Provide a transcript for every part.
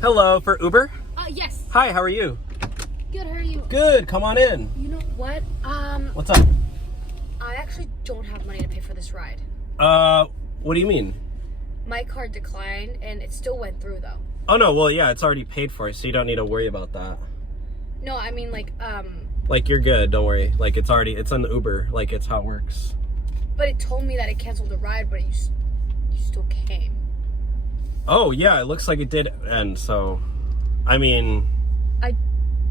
Hello, for Uber? Yes. Hi, how are you? Good, how are you? Good, come on in. You know what? What's up? I actually don't have money to pay for this ride. What do you mean? My card declined and it still went through though. Oh no, well yeah, it's already paid for, so you don't need to worry about that. No, I mean like you're good, don't worry. Like it's on the Uber, like it's how it works. but it told me that it canceled the ride, but you still came. Oh yeah, it looks like it did end, so I mean,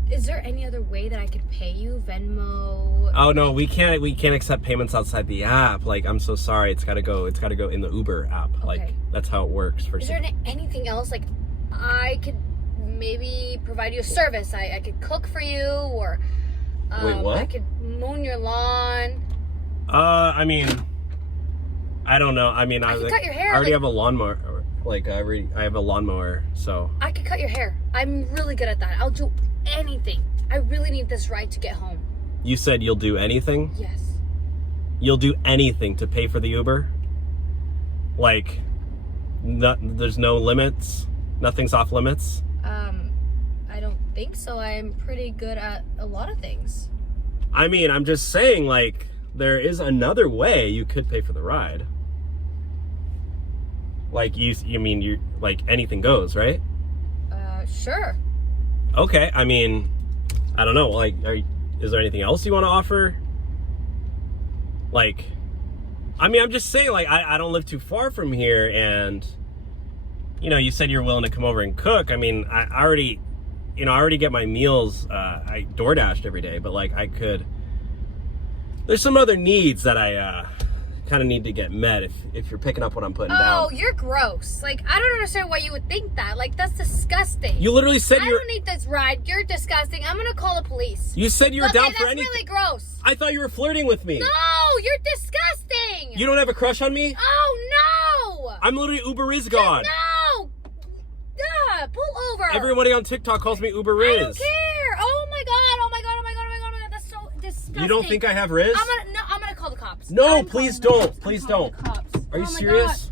is there any other way that I could pay you? Venmo? oh no, we can't accept payments outside the app. Like I'm so sorry, it's gotta go in the Uber app. Okay. Like that's how it works for Is there anything else? Like I could maybe provide you a service. I could cook for you, or Wait, what? I could mow your lawn. I mean, I don't know. I mean, I could cut your hair. I already have a lawnmower. Like I have a lawnmower, so I could cut your hair. I'm really good at that. I'll do anything. I really need this ride to get home. You said you'll do anything? Yes. You'll do anything to pay for the Uber? Like, there's no limits? Nothing's off limits? I don't think so. I'm pretty good at a lot of things. I mean, I'm just saying, like, there is another way you could pay for the ride. Like, you like, anything goes, right? Sure. Okay, I mean, I don't know, like, is there anything else you want to offer? Like, I mean, I'm just saying, like, I don't live too far from here, and, you know, you said you're willing to come over and cook. I mean, I already get my meals, I DoorDashed every day, but, like, there's some other needs that I, kind of need to get met if you're picking up what I'm putting down. Oh, you're gross. Like, I don't understand why you would think that. Like, that's disgusting. You literally said I don't need this ride. You're disgusting. I'm gonna call the police. You said you were down for anything. That's really gross. I thought you were flirting with me. No, you're disgusting. You don't have a crush on me? Oh, no. I'm literally Uber Riz God. No. Pull over. Everybody on TikTok calls me Uber Riz. I don't care. Oh my god. Oh my god. Oh my god. Oh my god. Oh my god. That's so disgusting. You don't think I have Riz? I'm gonna call the cops. No, please don't. Please don't. Are you serious?